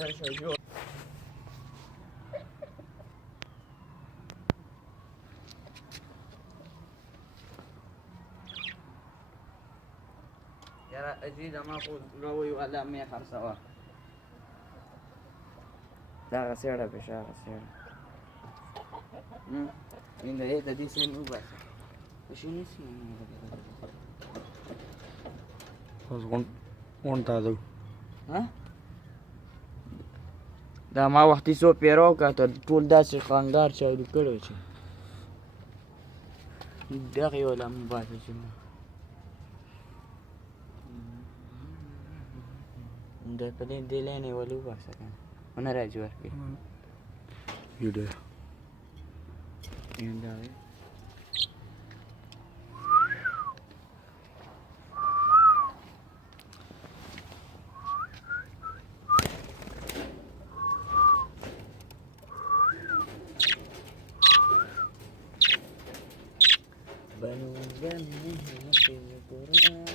Yo. Yara أجيد ما أقول روي ولا مية خمسة لا غسيرة بشا غسيرة إن هي تدي سن وبس وش نسي بس one تازو ها دا ما وختي سو پیرو کا ته ټول داسې خانګار چالو کړو چې دغه یو لم باسه چې د په دې دلانه ولو باسه کنه انا راځي ورکی ویډیو ایندا بنو بني في القرآن